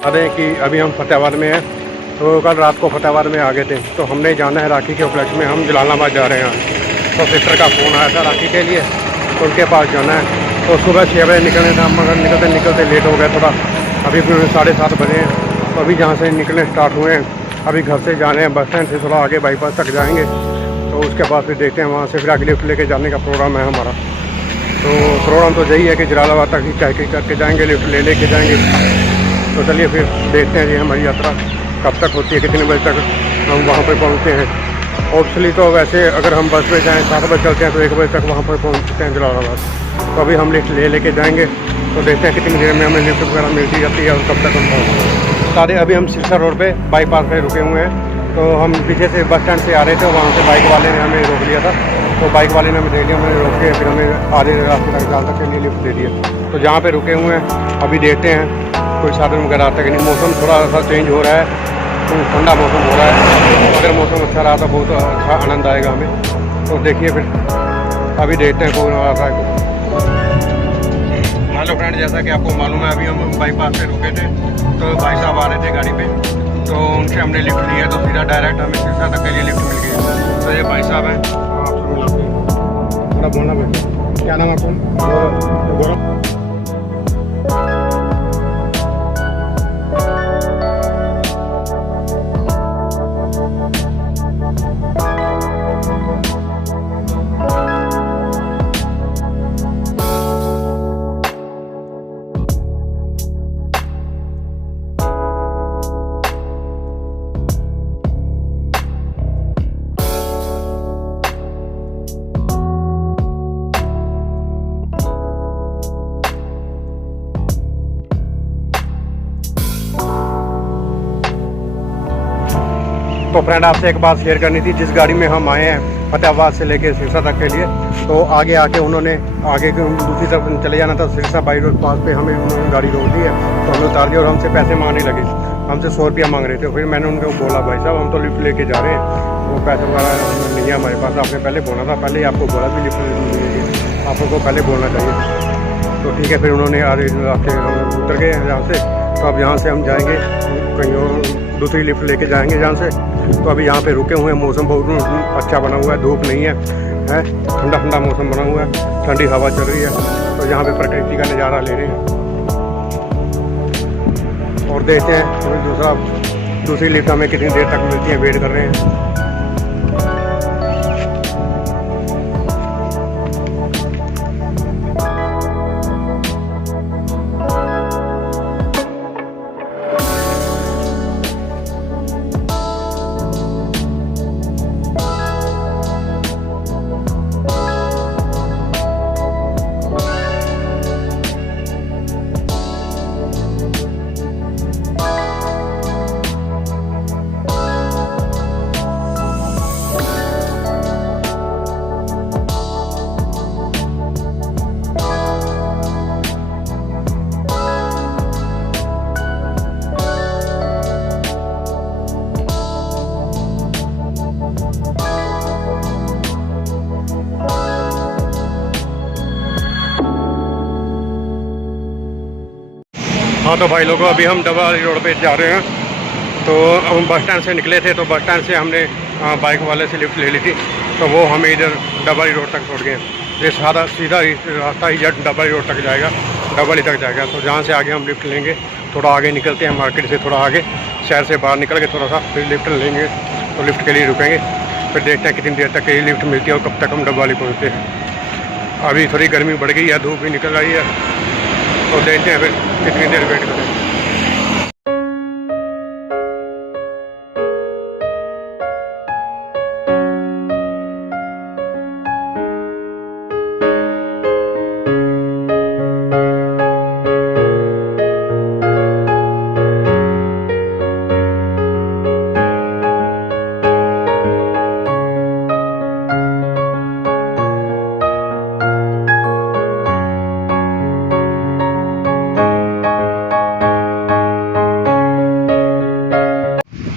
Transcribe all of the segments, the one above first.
बता दें कि अभी हम फतेहाबाद में हैं। तो कल रात को फतेहाबाद में आ गए थे, तो हमने जाना है राखी के उपलक्ष्य में हम जलालाबाद जा रहे हैं। तो सिस्टर का फ़ोन आया था राखी के लिए, तो उनके पास जाना है। तो सुबह 6 बजे निकलने था, मगर निकलते निकलते लेट हो गया थोड़ा। अभी 7:30 बजे हैं। तो अभी जहाँ से निकलने स्टार्ट हुए हैं, अभी घर से जाने हैं बस स्टैंड से थोड़ा आगे बाईपास तक जाएँगे। तो उसके बाद फिर देखते हैं, वहाँ से फिर आगे लिफ्ट लेके जाने का प्रोग्राम है हमारा। तो प्रोग्राम तो यही है कि जलालाबाद तक ही तय करके जाएंगे, लिफ्ट लेके जाएंगे। तो चलिए फिर देखते हैं जी हमारी यात्रा कब तक होती है, कितने बजे तक हम वहाँ पर पहुँचते हैं। ऑब्वियसली तो वैसे अगर हम बस में जाएँ 7 बजे चलते हैं तो 1 बजे तक वहाँ पर पहुँचते हैं जलालाबाद। तो अभी हम लिफ्ट लेके जाएंगे, तो देखते हैं कितनी देर में हमें लिफ्ट वगैरह मिलती जाती है और कब तक हम पहुँचते हैं। अभी हम सिरसा रोड पर बाईपास पर रुके हुए हैं। तो हम पीछे से बस स्टैंड से आ रहे थे, वहाँ से बाइक वाले ने हमें रोक लिया था। तो बाइक वाले ने हमें दे लिया, मैंने रोक के फिर हमें आधे रास्ते तक जहाँ तक के लिए लिफ्ट दे दिया। तो जहाँ पे रुके हुए हैं अभी देखते हैं कोई साधन वगैरह आता है कि नहीं। मौसम थोड़ा सा चेंज हो रहा है, ठंडा मौसम हो रहा है। अगर मौसम अच्छा रहा तो बहुत अच्छा आनंद आएगा हमें। तो देखिए फिर अभी देखते हैं कौन आ रहा है। हेलो फ्रेंड, जैसा कि आपको मालूम है अभी हम बाईपास से रुके थे, तो भाई साहब आ रहे थे गाड़ी पे। तो उनसे हमने लिफ्ट लिया, तो सीधा डायरेक्ट हमें सिरसा तक के लिए लिफ्ट मिल गई। तो ये भाई साहब हैं, थोड़ा बोलना पड़ेगा। क्या नाम है आपका? तो फ्रेंड, आपसे एक बात शेयर करनी थी। जिस गाड़ी में हम आए हैं फतेहाबाद से लेके सिरसा तक के लिए, तो आगे आके उन्होंने आगे दूसरी तरफ चले जाना था, सिरसा बाई रोड पास पे हमें उन्होंने गाड़ी रोक दी है। तो हमें उतार दिया और हमसे पैसे मांगने लगे। हमसे 100 रुपया मांग रहे थे। फिर मैंने उनको बोला, भाई साहब हम तो लिफ्ट लेके जा रहे हैं, वो पैसे वगैरह नहीं है हमारे पास। आपने पहले बोला था, पहले ही आपको बोला भी लिफ्ट नहीं, आपको पहले बोलना चाहिए। तो ठीक है, फिर उन्होंने आगे उतर गए यहाँ से। तो अब यहाँ से हम जाएँगे कहीं और, दूसरी लिफ्ट लेके जाएंगे जहाँ से। तो अभी यहाँ पे रुके हुए हैं। मौसम बहुत अच्छा बना हुआ है, धूप नहीं है, ठंडा ठंडा मौसम बना हुआ है, ठंडी हवा चल रही है। तो यहाँ पे प्रकृति का नज़ारा ले रहे हैं और देखते हैं दूसरी लिफ्ट हमें कितनी देर तक मिलती है, वेट कर रहे हैं। हाँ तो भाई लोगों, अभी हम डबल रोड पे जा रहे हैं। तो हम बस स्टैंड से निकले थे, तो बस स्टैंड से हमने बाइक वाले से लिफ्ट ले ली थी। तो वो हमें इधर डबल रोड तक छोड़ गए। ये सीधा रास्ता ही डबल रोड तक जाएगा, डबल तक जाएगा। तो जहाँ से आगे हम लिफ्ट लेंगे, थोड़ा आगे निकलते हैं मार्केट से, थोड़ा आगे शहर से बाहर निकल के थोड़ा सा फिर लिफ्ट लेंगे। तो लिफ्ट के लिए रुकेंगे, फिर देखते हैं कितनी देर तक ये लिफ्ट मिलती है और कब तक हम डबवाली पहुँचते हैं। अभी थोड़ी गर्मी बढ़ गई है, धूप भी निकल रही है। तो देखते हैं फिर कितनी देर वेट करें।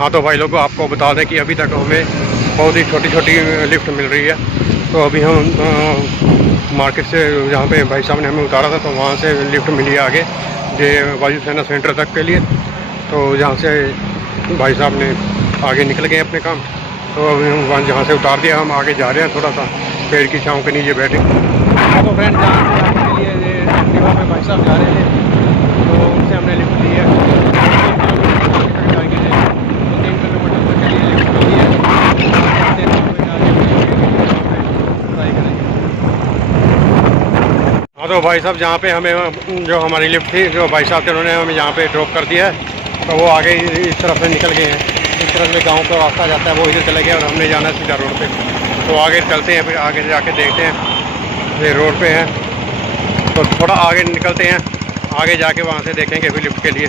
हाँ तो भाई लोगों, आपको बता दें कि अभी तक हमें बहुत ही छोटी छोटी लिफ्ट मिल रही है। तो अभी हम मार्केट से, जहाँ पे भाई साहब ने हमें उतारा था, तो वहाँ से लिफ्ट मिली है आगे ये वायु सेना सेंटर तक के लिए। तो यहाँ से भाई साहब ने आगे निकल गए अपने काम। तो अभी हम वहाँ जहाँ से उतार दिया, हम आगे जा रहे हैं, थोड़ा सा पेड़ की छाँव के नीचे बैठे। तो फ्रेंड जहाँ से जाने के लिए एक्टिवा पे भाई साहब जा रहे थे, तो उनसे हमने लिफ्ट ली है। 3 किलोमीटर तक के लिए लिफ्ट ली है। हाँ तो भाई साहब जहाँ पे हमें जो हमारी लिफ्ट थी, जो भाई साहब थे उन्होंने हमें यहाँ पे ड्रॉप कर दिया है। तो वो आगे इस तरफ से निकल गए हैं। इस तरफ से गांव का रास्ता जाता है, वो इधर चले गए और हमने जाना है सीधा रोड पे। तो आगे चलते हैं, फिर आगे जाके देखते हैं। ये रोड पे है, तो थोड़ा आगे निकलते हैं, आगे जाके वहाँ से देखेंगे फिर लिफ्ट के लिए।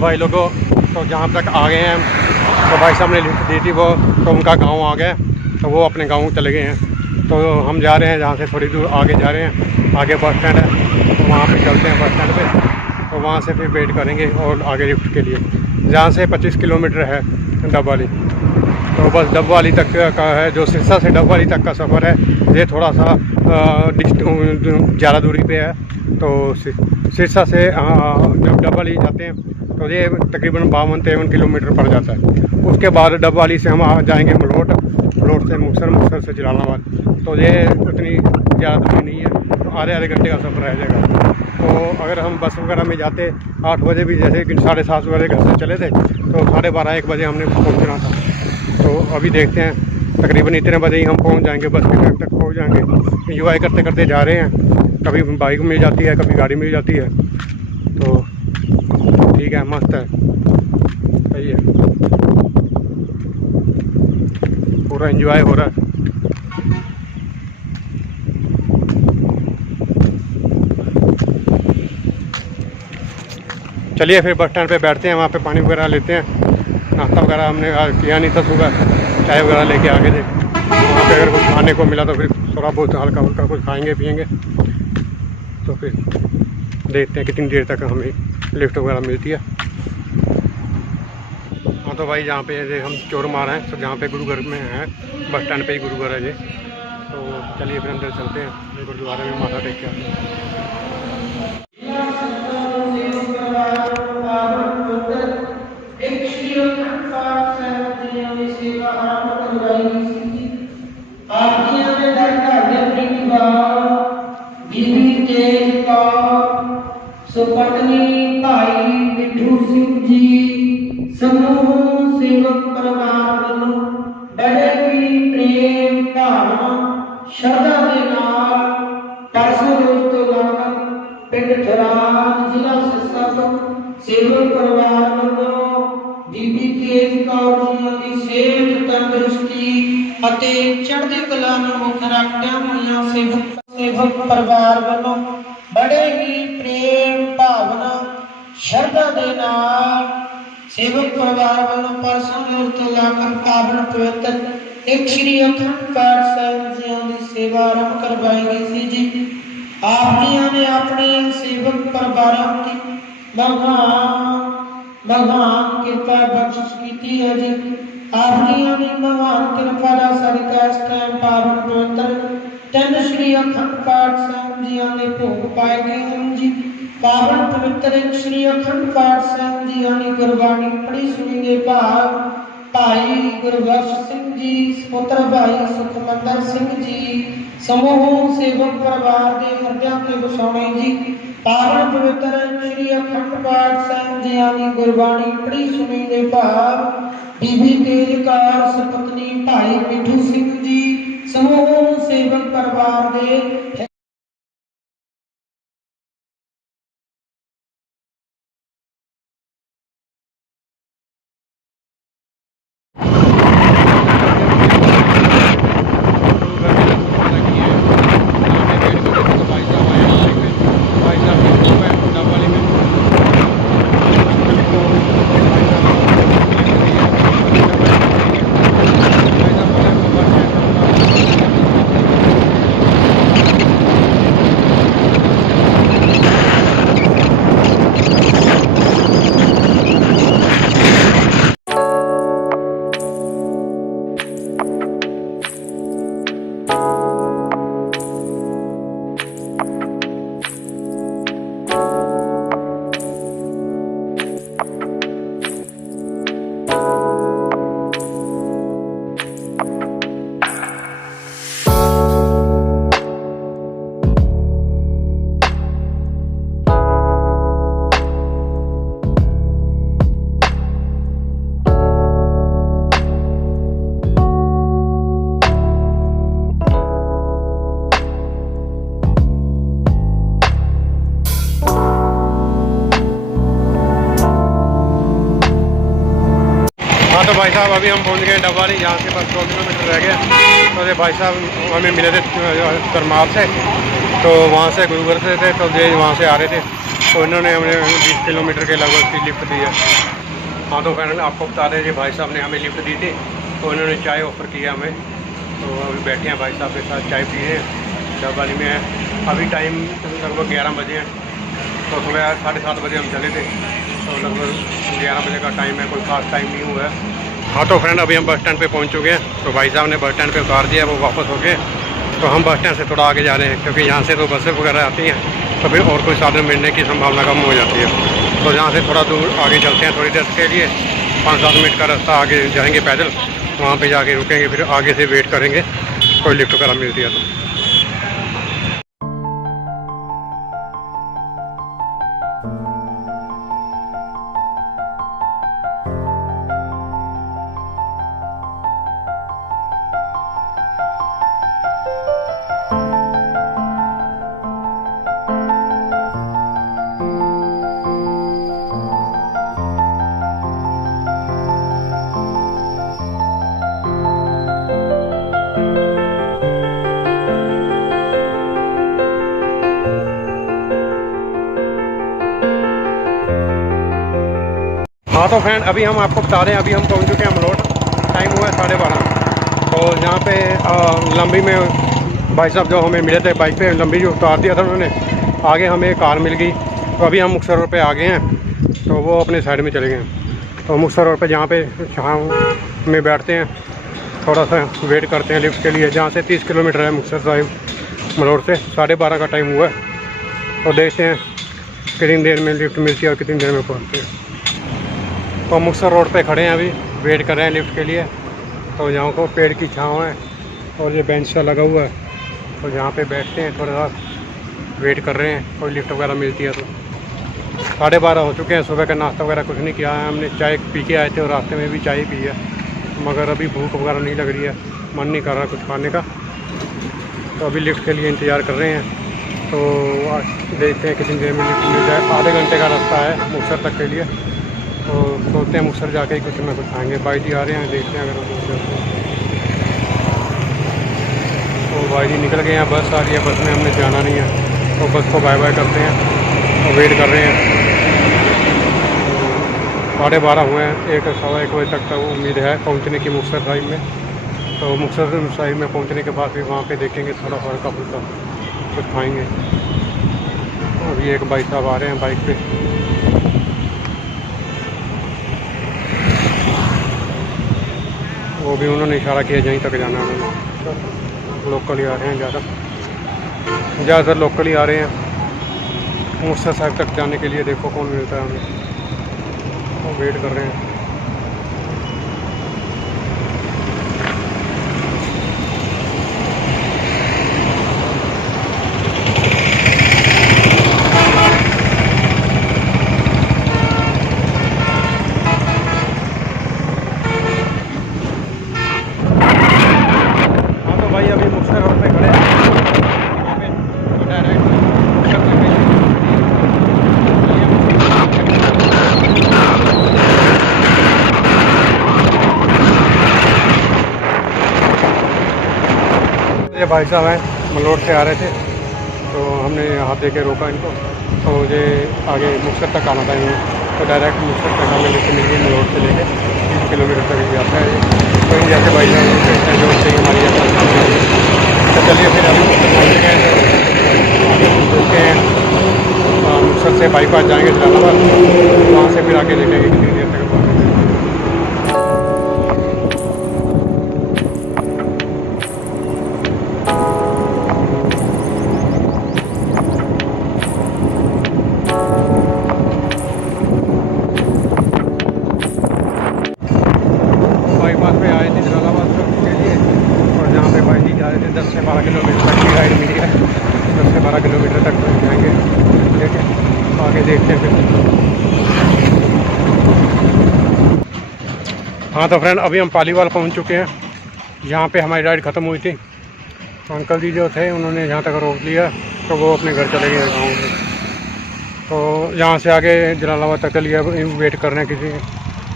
भाई लोगों, तो जहाँ तक आ गए हैं, तो भाई साहब ने लिफ्ट दी थी वो, तो उनका गांव आ गया, तो वो अपने गांव चले गए हैं। तो हम जा रहे हैं जहाँ से थोड़ी दूर आगे जा रहे हैं, आगे बस स्टैंड है, तो वहाँ पे चलते हैं बस स्टैंड पे। तो वहाँ से फिर वेट करेंगे और आगे लिफ्ट के लिए, जहाँ से 25 किलोमीटर है डबवाली। तो बस डबवाली तक का है, जो सिरसा से डबवाली तक का सफ़र है। ये थोड़ा सा ज़्यादा दूरी पे है। तो सिरसा से जब डबवाली जाते हैं तो ये तकरीबन 52-53 किलोमीटर पड़ जाता है। उसके बाद डबवाली से हम जाएंगे मलोट, मलोट से मुक्तसर, मुक्तसर से जलालाबाद। तो ये उतनी ज़्यादा दूरी नहीं है, तो आधे घंटे का सफ़र रह जाएगा। तो अगर हम बस वगैरह में जाते 8 बजे भी, जैसे कि 7:30 बजे घर से चले थे, तो 12:30-1 बजे हमने पहुँचना था। तो अभी देखते हैं, तकरीबन इतने बजे ही हम पहुँच जाएंगे, बस के टाइम तक पहुँच जाएंगे। इंजॉय करते करते जा रहे हैं, कभी बाइक मिल जाती है, कभी गाड़ी मिल जाती है। तो ठीक है, मस्त है, सही है, पूरा एंजॉय हो रहा है। चलिए फिर बस स्टैंड पे बैठते हैं, वहाँ पे पानी वगैरह लेते हैं। नाश्ता वगैरह हमने किया नहीं था, सुबह चाय वगैरह लेके आ गए थे। वहाँ पे अगर कुछ खाने को मिला तो फिर थोड़ा बहुत हल्का फुल्का कुछ खाएंगे पिएंगे। तो फिर देखते हैं कितनी देर तक हमें लिफ्ट वगैरह मिलती है। हाँ तो भाई जहाँ पे हम चोर मार हैं, तो जहाँ पे गुरुघर में है, बस स्टैंड पे ही गुरुघर है ये। तो चलिए फिर अंदर चलते हैं, गुरुद्वारे में माथा टेक के आते हैं। सुपत्नी भाई मिठू सिंह जी समूह सेवक परिवार ਵੱਲੋਂ बड़े ही प्रेम भावना श्रद्धा के नाल परसों रोज तो लाकर पिंड ठरार जिला सिरसा ਤੋਂ सेवक परिवार ਵੱਲੋਂ बीबी तेज कौर जी ਦੀ ਸਿਹਤ ਤੰਦਰੁਸਤੀ ਅਤੇ ਚੜ੍ਹਦੀ ਕਲਾ ਨੂੰ ਮੁੱਖ ਰੱਖਦਿਆਂ ਹੋਇਆਂ सेवक परिवार ਵੱਲੋਂ बड़े ही प्रेम भावना श्रद्धा के नाल सेवक परिवार वालों परसों रोज तो लाकर पावन पवित्र एक श्री अखंड पाठ साहिब जी की सेवा आरंभ करवाई गई सी जी। आप जी ने अपने सेवक परिवारों की महान कृपा बख्शिश की है जी। ਆਪਣੀਆਂ ਦੀ ਮਹਾਨ ਕਿਰਪਾ ਦਾ ਸਦਕਾ ਇਸ ਟਾਈਮ ਪਾਵਨ ਪਵਿੱਤਰ ਤਿੰਨ ਸ਼੍ਰੀ ਅਖੰਡ ਪਾਠ ਸਾਹਿਬ ਜੀਆਂ ਦੇ ਭੋਗ ਪਾਏ ਗਏ ਹਨ ਜੀ। ਪਾਵਨ ਪਵਿੱਤਰ ਇੱਕ ਸ਼੍ਰੀ ਅਖੰਡ ਪਾਠ ਸਾਹਿਬ ਜੀਆਂ ਦੀ ਗੁਰਬਾਣੀ ਪੜ੍ਹੀ ਸੁਣੀ ਦੇ ਭਾਗ ਭਾਈ ਗੁਰਬਖਸ਼ ਸਿੰਘ ਜੀ ਸਪੁੱਤਰ ਭਾਈ ਸੁਖਮੰਦਰ ਸਿੰਘ ਜੀ ਸਮੂਹ ਸੇਵਕ ਪਰਿਵਾਰ ਦੇ ਹਿਰਦਿਆਂ ਤੇ ਵਸਾਉਣੇ ਜੀ। ਪਾਵਨ ਪਵਿੱਤਰ ਸ਼੍ਰੀ ਅਖੰਡ ਪਾਠ ਸਾਹਿਬ ਜੀਆਂ ਦੀ ਗੁਰਬਾਣੀ ਪੜ੍ਹੀ ਸੁਣੀ ਦੇ ਭਾਗ ਬੀਬੀ ਤੇਜਕਾਰ ਸੁਪਤਨੀ ਭਾਈ ਮਿੱਠੂ ਸਿੰਘ ਜੀ ਸਮੂਹ ਸੇਵਕ ਪਰਿਵਾਰ ਦੇ तो भाई साहब अभी हम पहुंच गए डब्बाली, यहाँ से बस 2 किलोमीटर रह गया। तो ये भाई साहब हमें मिले थे करमाल से, तो वहाँ से गुरुगर से थे, तो ये वहाँ से आ रहे थे, तो इन्होंने हमें 20 किलोमीटर के लगभग की लिफ्ट दी है। हाँ तो फाइनल आपको बता दें कि भाई साहब ने हमें लिफ्ट दी थी, तो इन्होंने चाय ऑफ़र किया हमें। तो अभी बैठे हैं भाई साहब के साथ, चाय पी रहे हैं, डब्बाली में है। अभी टाइम लगभग 11 बजे है, तो सुबह 7:30 बजे हम चले थे, तो लगभग 11 बजे का टाइम है, कोई खास टाइम नहीं हुआ है। हाँ तो फ्रेंड अभी हम बस स्टैंड पे पहुंच चुके हैं, तो भाई साहब ने बस स्टैंड पे उतार दिया, वो वापस हो गए। तो हम बस स्टैंड से थोड़ा आगे जा रहे हैं, क्योंकि यहाँ से तो बसें वगैरह आती हैं, तो फिर और कोई साधन मिलने की संभावना कम हो जाती है। तो यहाँ से थोड़ा दूर आगे चलते हैं, थोड़ी देर के लिए 5-7 मिनट का रास्ता आगे जाएंगे पैदल, वहाँ पर जाके रुकेंगे, फिर आगे से वेट करेंगे कोई लिफ्ट वगैरह मिलती है तो। हाँ तो फ्रेंड अभी हम आपको बता दें, अभी हम पहुँच चुके हैं अमलोट, टाइम हुआ है 12:30। तो यहाँ पे लंबी में भाई साहब जो हमें मिले थे बाइक पे, लंबी जो उतार दिया था उन्होंने, आगे हमें कार मिल गई। तो अभी हम मुक्तसर रोड पे आ गए हैं, तो वो अपने साइड में चले गए हैं। तो मुक्तसर रोड पे जहाँ पे शाम में बैठते हैं, थोड़ा सा वेट करते हैं लिफ्ट के लिए, जहाँ से 30 किलोमीटर है मुक्तसर साहिब मलोट से। 12:30 का टाइम हुआ है, तो देखते हैं कितनी देर में लिफ्ट मिलती है और कितनी देर में पहुँचते हैं। तो मुक्तसर रोड पे खड़े हैं, अभी वेट कर रहे हैं लिफ्ट के लिए। तो यहाँ को पेड़ की छाँव है और ये बेंच सा लगा हुआ है, तो यहाँ पे बैठते हैं, थोड़ा सा वेट कर रहे हैं कोई लिफ्ट वगैरह मिलती है तो। 12:30 हो चुके हैं, सुबह का नाश्ता वगैरह कुछ नहीं किया है हमने, चाय पी के आए थे और रास्ते में भी चाय पी है, मगर अभी भूख वगैरह नहीं लग रही है, मन नहीं कर रहा कुछ खाने का। तो अभी लिफ्ट के लिए इंतज़ार कर रहे हैं, तो देखते हैं कितनी देर में लिफ्ट मिल जाए। आधे घंटे का रास्ता है मुक्तसर तक के लिए, तो सोचते हैं मुक्तसर जाके ही कुछ ना कुछ खाएँगे। भाई जी आ रहे हैं, देखते हैं अगर वो चलते हैं। तो भाई जी निकल गए हैं, बस आ रही है, बस में हमने जाना नहीं है, तो बस को बाय बाय करते हैं और वेट कर रहे हैं। 12:30 हुए हैं, 1-1:15 बजे तक तो उम्मीद है पहुंचने की मुक्तसर साहिब में। तो मुक्तसर साहिब में पहुंचने के बाद फिर वहाँ पे देखेंगे, थोड़ा हल्का फुल्का कुछ खाएँगे। अभी एक भाई साहब आ रहे हैं बाइक पे। वो भी उन्होंने इशारा किया यहीं तक जाना है उन्होंने। लोकल ही आ रहे हैं ज़्यादातर लोकल ही आ रहे हैं मूसर साहिब तक जाने के लिए। देखो कौन मिलता है हमें, वो वेट कर रहे हैं। भाई अभी मुक्तसर रोड पे खड़े हैं, यहाँ पे तो डायरेक्ट मुक्तसर से ये भाई साहब हैं मलोट से आ रहे थे, तो हमने यहाँ दे के रोका इनको। तो मुझे आगे मुक्तसर तक आना था इन्हें, तो डायरेक्ट मुक्तसर तक हमें लेके मिल गई। मलोट से लेके 30 किलोमीटर तक ही आता है। तो इन जैसे भाई साहब जो से हमारी यात्रा। तो चलिए फिर अभी पहुँच गए देखते हैं मुक्तसर से बाईपास जाएंगे जलालाबाद, वहाँ से फिर आगे देखेंगे कितनी देर तक। बाईपास पे आए थे जलालाबाद के लिए, और जहाँ पे भाई जी जा रहे थे 10 से 12 किलोमीटर तक की राइड मिली है। 10 से 12 किलोमीटर तक पहुँच जाएंगे, ठीक है। आगे देखते हैं फिर। हाँ तो फ्रेंड अभी हम पालीवाल पहुँच चुके हैं, यहाँ पे हमारी राइड ख़त्म हुई थी। अंकल जी जो थे उन्होंने यहाँ तक रोक लिया, तो वो अपने घर चले गए गाँव में। तो यहाँ से आगे जलालाबाद तक के लिए वेट कर रहे हैं किसी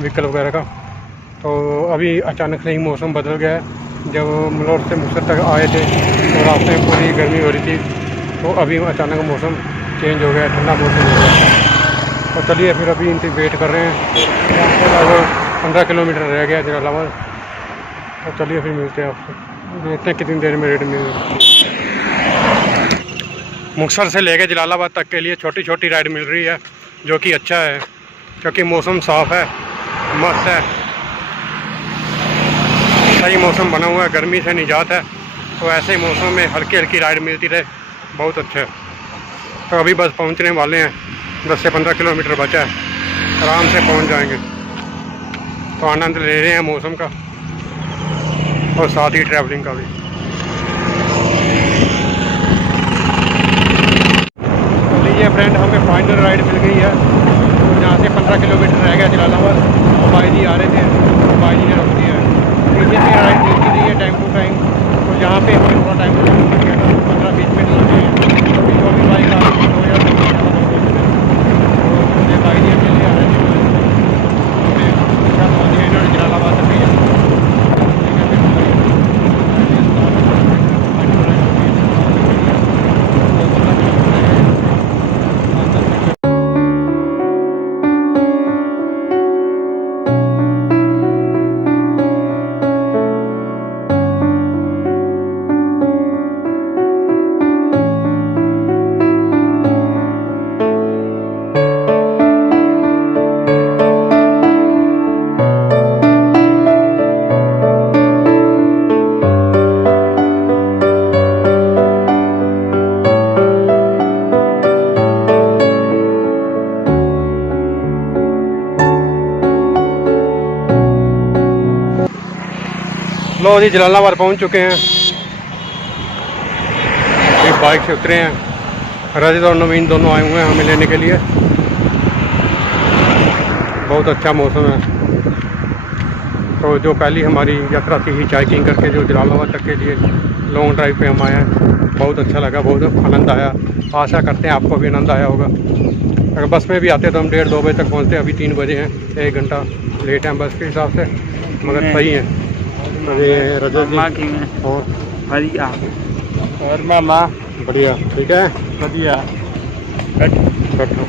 व्हीकल वगैरह का। तो अभी अचानक से ही मौसम बदल गया है। जब मलोट से मुक्तसर तक आए थे तो रास्ते में पूरी गर्मी हो रही थी, तो अभी अचानक मौसम चेंज हो गया, ठंडा मौसम हो गया। तो चलिए फिर अभी इनकी वेट कर रहे हैं। यहाँ से लगभग 15 किलोमीटर रह गया जलालाबाद। तो चलिए फिर मिलते हैं आपसे, देखते हैं कितनी देर में रेट मिल। मुक्तसर से लेके जलालाबाद तक के लिए छोटी छोटी राइड मिल रही है, जो कि अच्छा है क्योंकि मौसम साफ़ है, मस्त है, सही मौसम बना हुआ है, गर्मी से निजात है। तो ऐसे मौसम में हल्की हल्की राइड मिलती रहे, बहुत अच्छा है। तो अभी बस पहुंचने वाले हैं, 10 से 15 किलोमीटर बचा है, आराम से पहुंच जाएंगे। तो आनंद ले रहे हैं मौसम का और साथ ही ट्रैवलिंग का भी। तो लीजिए फ्रेंड, हमें फाइनल राइड मिल गई है। तो यहाँ से 15 किलोमीटर रह गया जलालाबाद। तो भाई जी आ रहे थे, तो भाई जी ने रोक दिया है। पीछे से राइड मिलती रही है टाइम टू टाइम। तो यहाँ पे हमें थोड़ा टाइम लग गया था, 15-20 मिनट लगे हैं। तो भी जो भी बाइक आ रही है तो मुझे भाई जी मिल आ रहे थे, अच्छा पहुँच गए इन्होंने जलालाबाद तक भैया। लो जी जलालाबाद पहुंच चुके हैं। एक बाइक से उतरे हैं, रजत और नवीन दोनों आए हुए हैं हमें लेने के लिए। बहुत अच्छा मौसम है। तो जो पहली हमारी यात्रा थी हिचाइकिंग करके जो जलालाबाद तक के लिए लॉन्ग ड्राइव पे हम आए हैं, बहुत अच्छा लगा, बहुत आनंद आया। आशा करते हैं आपको भी आनंद आया होगा। अगर बस में भी आते तो हम 1:30-2 बजे तक पहुँचते, अभी 3 बजे हैं, 1 घंटा लेट हैं बस के हिसाब से, मगर सही है। अरे रजत जी और बढ़िया और मामा बढ़िया, ठीक है, बढ़िया। बैठो।